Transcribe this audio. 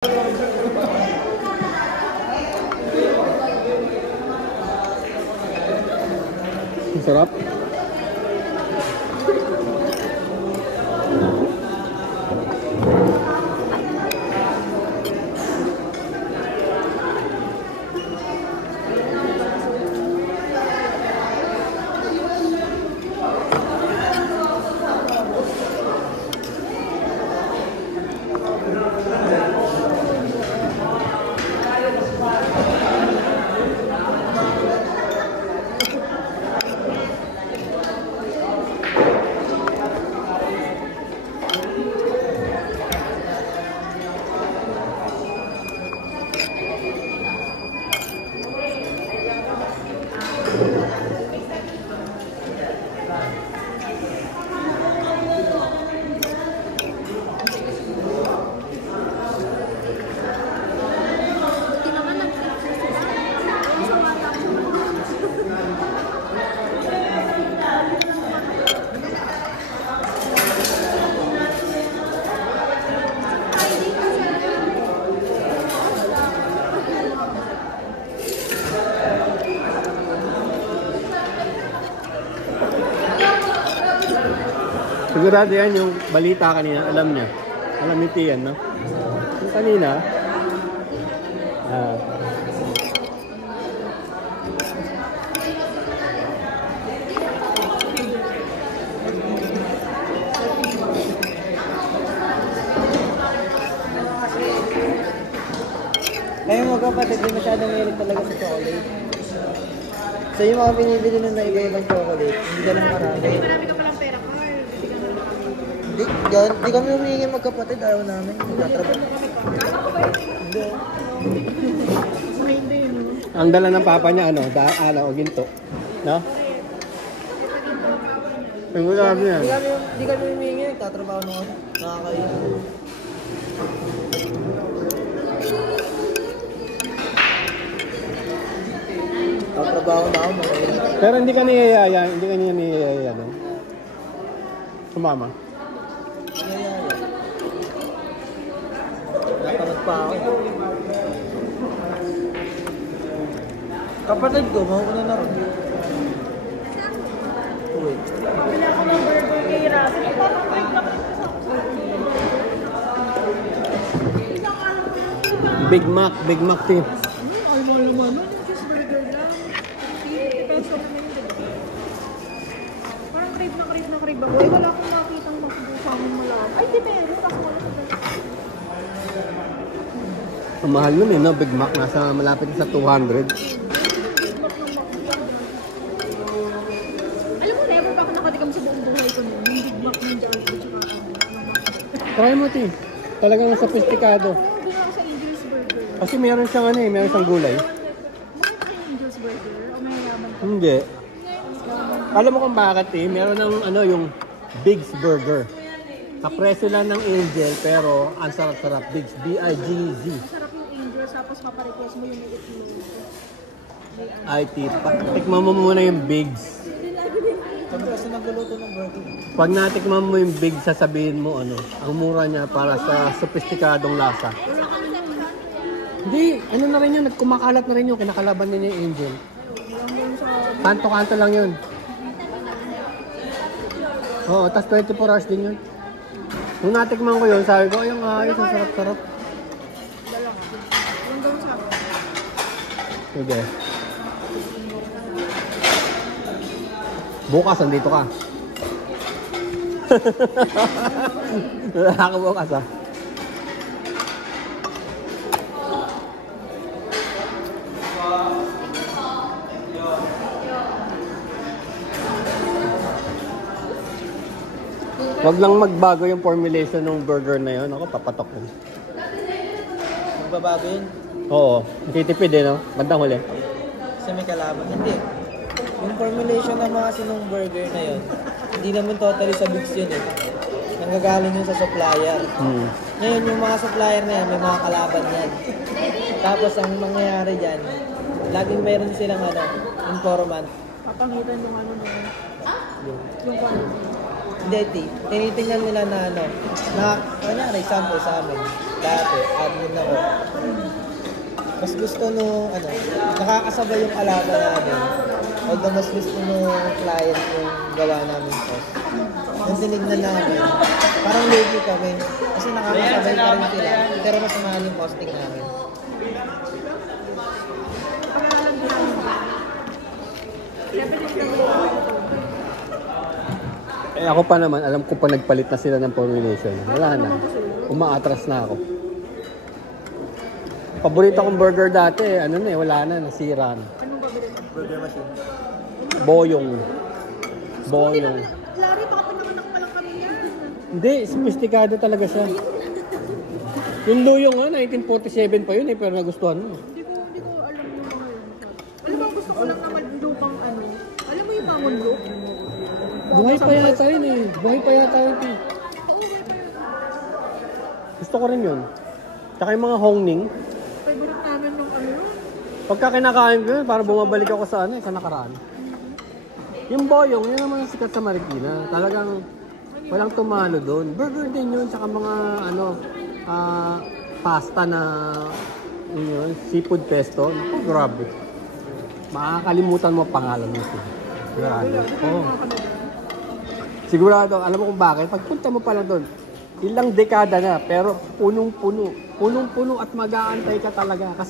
Ang sarap. Sigurado yan yung balita kanina, alam niya. Alam ni Tian, no? Yung kanina, Ngayon mga kapatid, di masyadong hilig talaga sa chocolate. So yung mga binibili nun na iba-ibang chocolate, hindi ka lang marami. Marami ka palang pera, Carl. Di kami humingi magkapatid, ayaw namin. Nagtatrabaho. Hindi. ang dala ng papa niya, ano, o ginto. No? Ang wala yan. Di kami humingi, nagtatrabaho na kami. Nakakayo. Nagtatrabaho na ako, mga yun. Pero hindi ka niyayaya, hindi ka niya niyayaya, no? Sumama. Napanood pa ako. Kapatid ko, mauna na rin. Wait. Wala ko ng burger kay Rafi. Parang break lang ito sa Big Mac team. Ay, mahal naman. Yung cheeseburger lang. 50 peso naman yun. Parang crave na crave ako. Ay, wala akong nakitang makdo sa amin malaki. Ay, di meron. Kaso wala ko ba? Ang mahal nun eh, no? Big Mac. Nasa malapit sa 200. Alam mo, never pa ako nakatikam sa buong buhay ko nun. Yung Big Mac ng Jollibee. Try mo, Tim. Talagang sophisticado. Doon ako sa Angel's Burger. Kasi meron siyang ano eh, meron siyang gulay. Bakit ang Angel's Burger? O mayayaman ka? Hindi. Alam mo kung bakit eh, meron ng ano yung Big's Burger. Kapresyo lang ng Angel pero ang sarap-sarap. Big's, B-I-G-Z. Masarap yung Angel's tapos paparequest mo yung itlog. Ay, tipa. Tikman mo muna yung Big's. Kami kasi nagluluto ng burger. Pag natikman mo yung Big's, sasabihin mo ano, ang mura niya para sa sophisticadong lasa. Hindi, ano na rin yun, nagkumakalat na rin yun, kinakalaban niya yung Angel. Kanto-kanto lang yun. Oo, tas 24 hours din yun. Nung natikman ko yun, sabi ko, ayun ayos, ang sarap-sarap. Yung gawin sa akin. Sige. Bukas, andito ka. Wala ka bukas, ah. Wag lang magbago yung formulation ng burger na yun. Ako, papatok yun. Magbabago yun. Oo, titipid eh, no? Bandang huli. Kasi may kalaban. Hindi. Yung formulation naman kasi nung burger na yun, hindi naman totally sa Big's yun eh. Nanggagaling yun sa supplier. Ngayon, yung mga supplier na yan, may mga kalaban yan. Tapos, ang mangyayari dyan, laging mayroon silang informant. Papangitan yung ano na yun. Yung quality. Hindi, tinitingnan nila na kunyari, sample sa amin. dati, admin ako. Mas gusto nung, nakakasabay yung kalaban namin. Although mas gusto nung client yung gawa namin sauce. Nung tinignan namin, parang lugi kami. Kasi nakakasabay pa rin sila. Pero mas mahal yung costing namin. Pag-aralan din namin. Siyempre din kami. Eh ako pa naman, alam ko pa nagpalit na sila ng formulation. Wala na. Umaatras na ako. Paborito kong burger dati, wala na, nasira na. Anong babili? Burger machine. Boyong. Boyong. Larry, baka pinamandak pa lang kami yan. Hindi, sophisticado talaga siya. Yung Luyong 1947 pa yun pero nagustuhan mo. Hindi ko alam yung mga yun. Alam mo, gusto ko lang naman lupang Alam mo yung bangon loop? Buhay pa yata yun eh. Buhay pa yata yun eh. Oo, may pa yun. Gusto ko rin yun. Tsaka yung mga hongning. Favorite namin yung yun. Pagka kinakain ko yun, parang bumabalik ako sa sa nakaraan. Yung Boyong, yun naman ang sikat sa Marikina. Talagang walang tumalo doon. Burger din yun, tsaka mga pasta na yun, seafood pesto. Naku, grabe. Makakalimutan mo ang pangalan nito. Grabe. Oo. Sigurado, alam mo kung bakit? Pagpunta mo pala doon, ilang dekada na, pero punong-puno. Punong-puno at mag-aantay ka talaga. Kasi